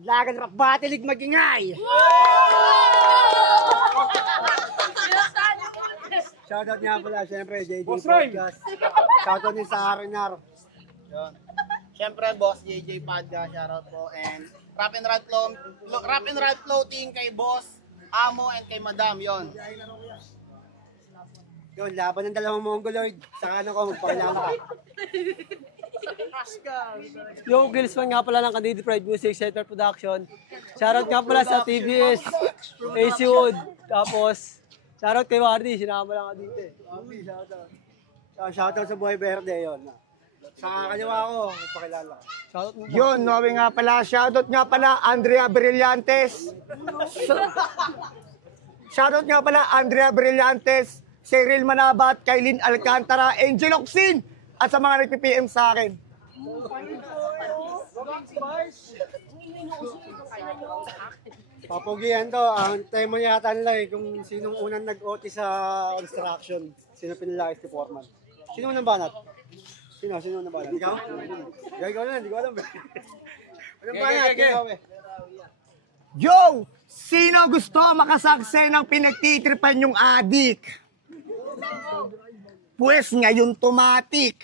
Lagan rap batilig magingay. Shoutout nga pala, syempre, JJ Podcast. Shoutout din sa Arinar. Yun. Syempre, boss JJ Podcast, shoutout po. And Rap and Rap Floating kay boss, Amo, and kay Madam, yon. Yun, laban ng dalawang Mongoloid. Saka ano ko, magpakilala ka. Yung Gilsman nga pala ng Candide Pride Music Center Production. Shoutout nga pala sa TBS, AC Wood. Tapos, shoutout kay Wardy, sinama lang ka dito eh. Shoutout sa Buhay Verde, yun. Sa kaliwa ko, magpakilala ka. Shoutout mo. Yun, Noe nga pala. Shoutout nga pala, Andrea Brillantes. Shoutout nga pala, Andrea Brillantes, Cyril Manabat, Kailin Alcantara, Angel Oxin, at sa mga nag-PPM sa akin. Papugihan to, ang tema yata nila eh, kung sinong unang nag-OT sa construction. Sino pinalakis ni Foreman. Sino unang banat? Sino unang banat? Ikaw? Ikaw na, hindi ko alam. Unang banat, ikaw eh. Yo! Sino gusto makasakse ng pinagtitripan yung adik? Pues ngayon tumatik.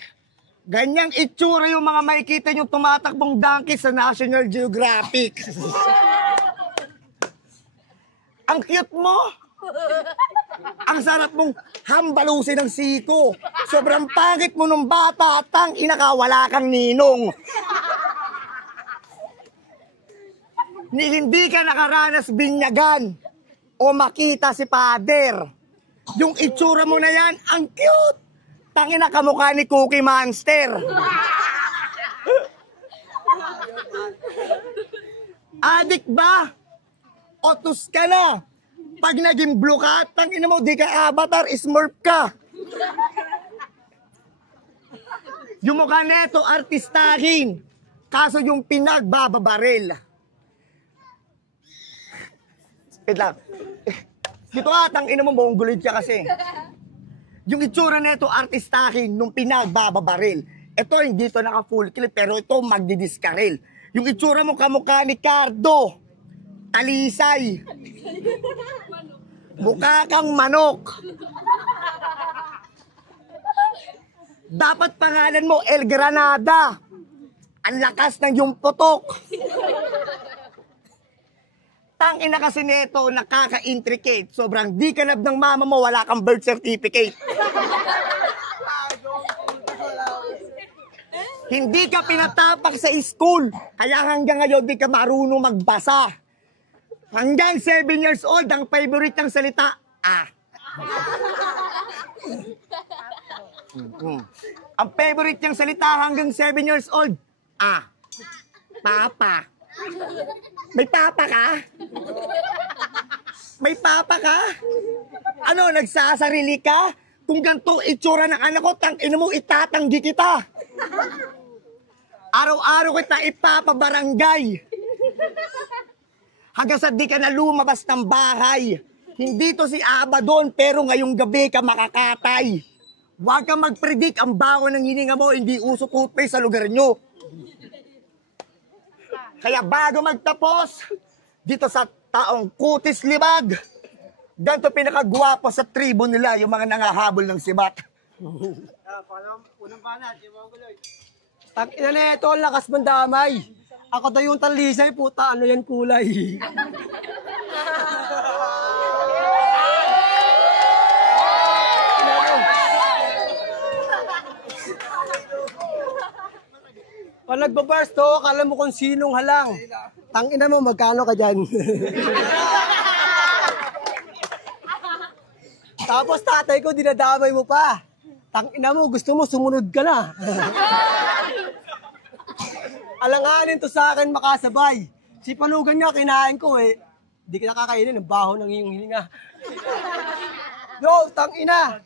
Ganyang itsura yung mga makikita nyo tumatakbong donkey sa National Geographic. Ang cute mo. Ang sarap mong hambalusin ng siko. Sobrang pangit mo nung bata at ang inakawala kang ninong. Hindi ka nakaranas binyagan o makita si pader. Yung itsura mo na yan, ang cute. Tangina kamukha ni Cookie Monster. Adik ba? Otus ka na. Pag naging blue ka, tangina mo, di ka avatar, smurf ka. Yung mukha neto, artistahin. Kaso yung pinagbababaril. Wait lang. Dito ka, tangina mo, mongolid ka kasi. Yung itsura neto, artistahin, nung pinagbababaril. Ito, hindi ito naka-full clip, pero ito, magdidiskaril. Yung itsura mo, kamukha ni Cardo. Talisay. Mukha kang manok. Dapat pangalan mo, El Granada. Ang lakas ng yung putok. Tangina kasi nito, nakaka-intricate. Sobrang di kanab ng mama mo, wala kang birth certificate. Hindi ka pinatapak sa school. Kaya hanggang ngayon, di ka marunong magbasa. Hanggang 7 years old, ang favorite ng salita, Ang favorite niyang salita hanggang 7 years old, Papa. May papa ka? May papa ka? Ano, nagsasarili ka? Kung ganito itsura ng anak ko, tangina mo, itatanggi kita. Araw-araw kita ipapabarangay. Hanggang sa di ka na lumabas ng bahay. Hindi to si Abaddon, pero ngayong gabi ka makakatay. Huwag kang mag-predict, ang baho ng hininga mo, hindi usok-upay sa lugar nyo. Kaya bago magtapos, dito sa taong kutis libag, ganito pinakagwapo sa tribo nila, yung mga nangahabol ng sibat. Unang banat, si Mongoloid. Tangina na ito, ang lakas mandamay. Ako daw yung talisay, puta, ano yan kulay. Pag nagbabars to, akala mo kung sinong halang. Tangina mo, magkano ka dyan? Tapos tatay ko, dinadamay mo pa. Tangina mo, gusto mo, sumunod ka na. Alanganin to sa akin makasabay. Si Panugan niya, kinain ko eh. Di ka nakakainin, ang baho ng iyong hininga. Yo, tangina.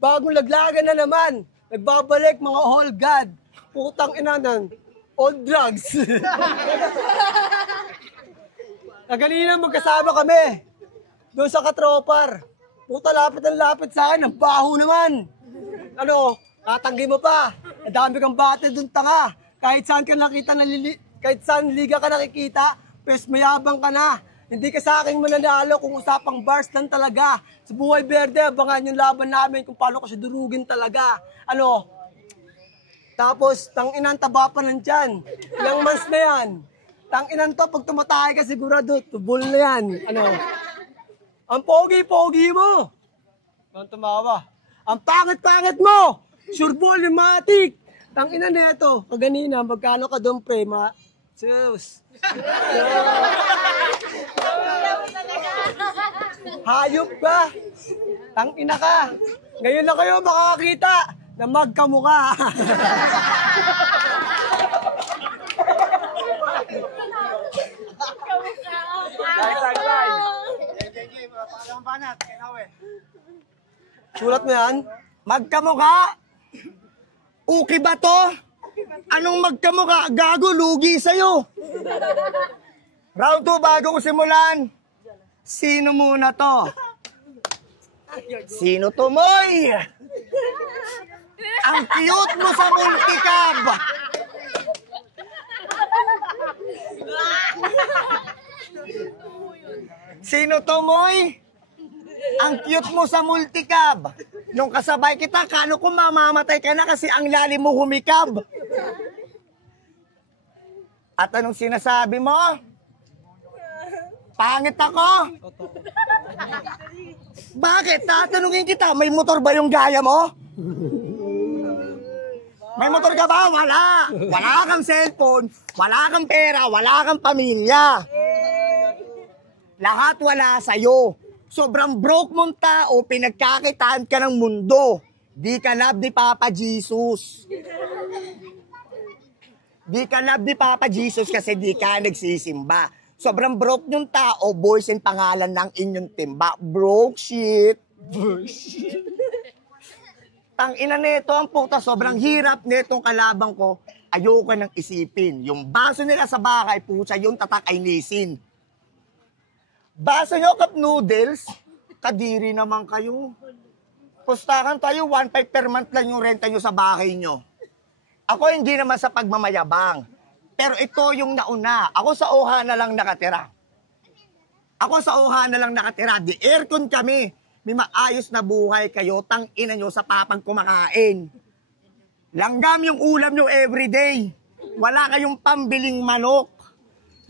Bagong laglagan na naman. Nagbabalik mga whole god. Putang ina ng old drugs. Naganina magkasama kami. Doon sa katropar. Puta, lapit ang lapit sa akin. Ang baho naman. Ano, tatanggi mo pa. Nadami kang bate doon, tanga. Kahit saan ka nakita, kahit saan liga ka nakikita, Pes, mayabang ka na. Hindi ka sa akin mananalo kung usapang bars lang talaga. Sa Buhay Verde, abangan yung laban namin kung paano ko siya durugin talaga. Ano? Tapos, tanginan, taba pa ng tiyan. Ilang months na yan. Tanginan to, pag tumatay ka sigurado, tubol na yan. Ano? Ang pogi-pogi mo. Ang tumawa. Ang pangit-pangit mo. Sureball, matik. Tanginan na ito. Kaganina, magkano ka doon, pre? Sus. Hayop ka. Tangina ka. Ngayon na kayo makakakita na magkamukha. Sulat mo yan? Magkamukha? Okay ba to? Anong magkamukha? Gago, lugi sa'yo. Round 2, bago ko simulan. Sino muna to? Sino to, Moy? Ang cute mo sa multicab. Sino to, Moy? Ang cute mo sa multicab. Nung kasabay kita, kano ko mamamatay ka na kasi ang lalim mo humikab. At anong sinasabi mo? Pangit ako? Bakit? Tatanungin kita, may motor ba yung gaya mo? May motor ka ba? Wala. Wala kang cellphone, wala kang pera, wala kang pamilya. Lahat wala sa'yo. Sobrang broke mong tao, pinagkakitaan ka ng mundo. Di ka love ni Papa Jesus. Di ka love ni Papa Jesus kasi di ka nagsisimba. Sobrang broke yung tao, boys and pangalan ng inyong timba. Broke shit. Tangina nito ang puta, sobrang hirap netong kalabang ko. Ayoko nang isipin. Yung baso nila sa bakay, pusa yung tatak ay nisin. Baso nyo cup noodles, kadiri naman kayo. Pustakan tayo, 1.5 per month lang yung renta nyo sa bahay nyo. Ako hindi naman sa pagmamayabang. Pero ito yung nauna. Ako sa OHA na lang nakatira. Di aircon kami. May maayos na buhay kayo. Tangina nyo sa papag kumakain. Langgam yung ulam nyo everyday. Wala kayong pambiling manok.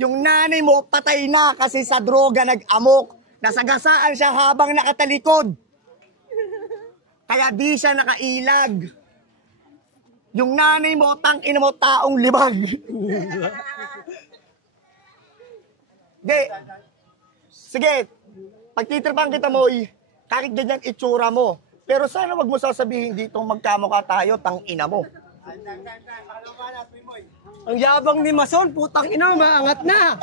Yung nanay mo patay na kasi sa droga nag-amok. Nasagasaan siya habang nakatalikod. Kaya di siya nakailag. Yung nanay mo, tangina mo, taong libag. Di. Sige, pagtitripan kita mo, kahit ganyan itsura mo. Pero sana wag mo sasabihin dito magkamukha tayo, tangina mo. Ang yabang ni Mason, putang ina, maangat na.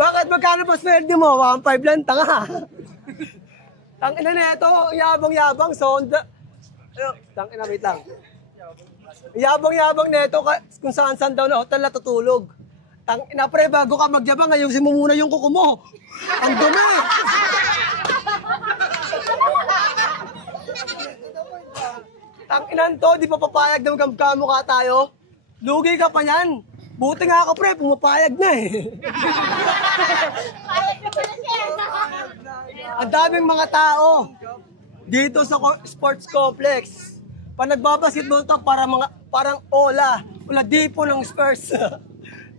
Bakit magkano pa sweldo mo? 1.5 lang, tanga. Tangina na ito, yabang-yabang, sonda. Tangina, wait lang. Yabang-yabang na ito, kung saan-saan daw na hotel na tutulog. Tangina, pre, bago ka magyabang, ayusin mo muna yung kuko mo. Ang dumi. Tanginan to, di pa papayag na magkamukha tayo. Lugi ka pa yan. Buti nga ako, pre, pumapayag na eh. Ang daming mga tao dito sa sports complex. Pag nagbabasketball to, parang Ola Dipo ng Spurs.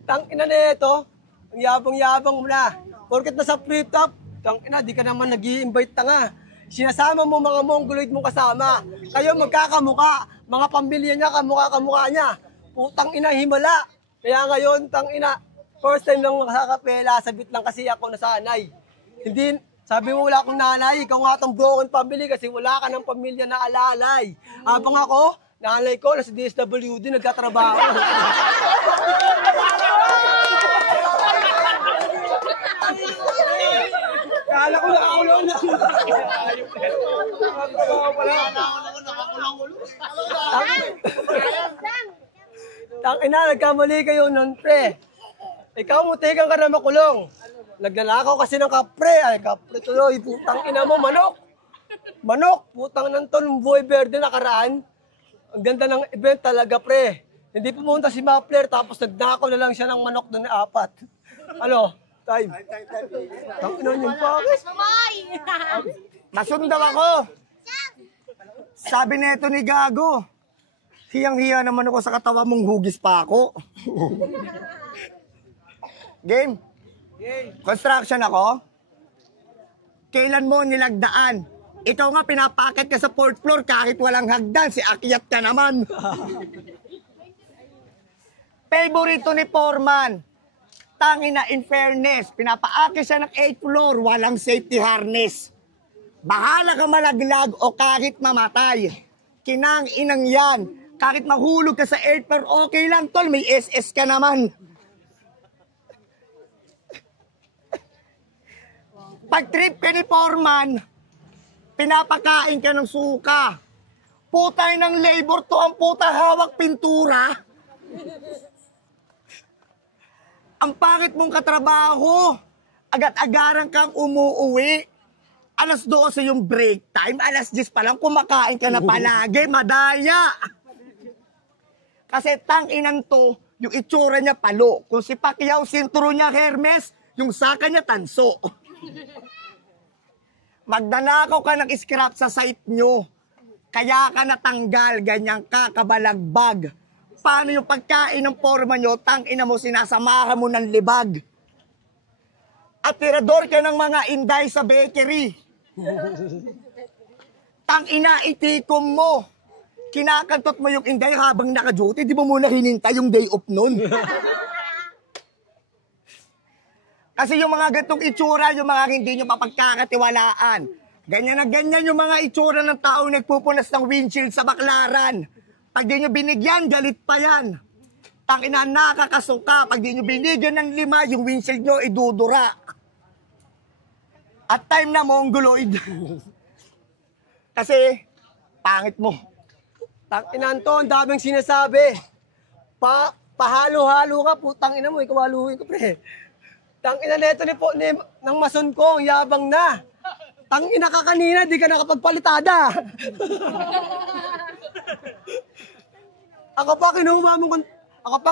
Tangina na ito, ang yabang-yabang mo na. Porket nasa free top, tangina, di ka naman nag-i-invite tanga. Sinasama mo mga mongoloid mong kasama. Kayo magkakamuka. Mga pamilya niya, kamukha niya. Putang ina, himala. Kaya ngayon, tang ina, first time lang makakapela, sabit lang kasi ako nasanay. Hindi, sabi mo wala akong nanay, ikaw nga itong broken family kasi wala ka ng pamilya na alalay. Habang ako, nanay ko, nasa DSWD, nagkatrabaho. Kala ko nakakulong na. Tangina, nagkamali kayo nun, pre. Ikaw mutikan ka na makulong. Nagnanakaw kasi ng kapre. Ay, kapre tuloy. Putang ina mo, manok. Manok, putang ng ton, Buhay Verde nakaraan. Ang ganda ng event talaga, pre. Hindi pumunta si Mapler, tapos nagnakaw na lang siya ng manok doon na 4. Ano? Time. Ang inon yung pakis. Masundaw ako. Sabi nito ni Gago, hiyang-hiya naman ako sa katawa mong hugis pa ako. Game? Construction ako? Kailan mo nilagdaan? Ikaw nga pinapakit ka sa 4th floor kahit walang hagdan, si akyat ka naman. Favorito ni Foreman. Tangina, in fairness, pinapaakit siya ng 8th floor, walang safety harness. Bahala ka malaglag o kahit mamatay. Kinang inang yan. Kahit mahulog ka sa 8th floor, okay lang tol, may SS ka naman. Pag trip ka ni Foreman, pinapakain ka ng suka. Putay ng labor to, ang puta hawak pintura. Ang pangit mong katrabaho. Agat-agaran kang umuuwi. Alas 12 yung break time. Alas 10 pa lang kumakain ka na palagi. Madaya. Kasi tang-inan to, yung itsura niya palo. Kung si Pacquiao, sinturo niya Hermes, yung saka niya tanso. Magdanakaw ka ng scrap sa site nyo. Kaya ka natanggal, ganyan ka, kabalagbag. Paano yung pagkain ng forma nyo, tang-ina mo, sinasamahan mo ng libag. At tirador ka ng mga inday sa bakery. Tang-ina, itikom mo. Kinakantot mo yung inday habang naka-duty, di mo muna hinintay yung day off nun. Kasi yung mga gantong itsura, yung mga hindi nyo mapagkakatiwalaan. Ganyan na ganyan yung mga itsura ng taong nagpupunas ng windshield sa baklaran. Pag di nyo binigyan, galit pa yan. Tangina, nakakasuka. Pag di nyo binigyan ng 5, yung windshield nyo idudura. At time na mongoloid. Kasi, pangit mo. Tanginan to, ang daming sinasabi. Pahalo-halo ka, putang ina mo, ikaw haluhin ko, pre. Tangina neto ng mason ko, ang yabang na. Tangina ka kanina, di ka nakapagpalitada. Ako pa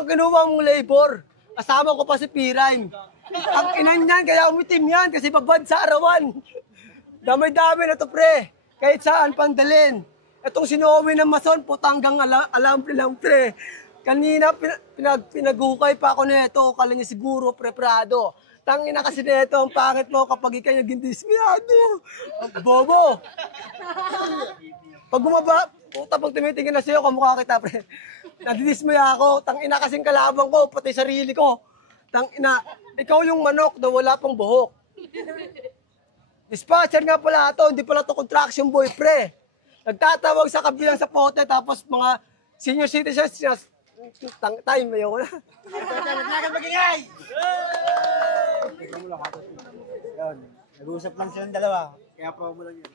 kinuha mong labor. Kasama ko pa si P-Rhyme. Ang inan yan, kaya umitim yan, kasi babad sa arawan. Dami-dami na to, pre. Kahit saan pang dalhin. Itong sinuwi ng mason, putanggang alam lang, pre. Kanina, pinagukay pa ako nito. Kala niya siguro, preparado. Tangina kasi nito, ang pangit mo kapag ikay naging dismiyado. Bobo. Pag bumaba, puta, pag tumitingin na sa'yo, kamukha kita, pre. Nadidismaya ako. Tangina kasing kalabang ko, pati sarili ko. Tangina, ikaw yung manok na wala pang buhok. Dispatcher nga pala ito, hindi pala ito contraction boy, pre. Nagtatawag sa kabilang sa pote, tapos mga senior citizens, time, ayoko na. Yan. Nag-uusap lang silang dalawa. Kaya promo lang yun.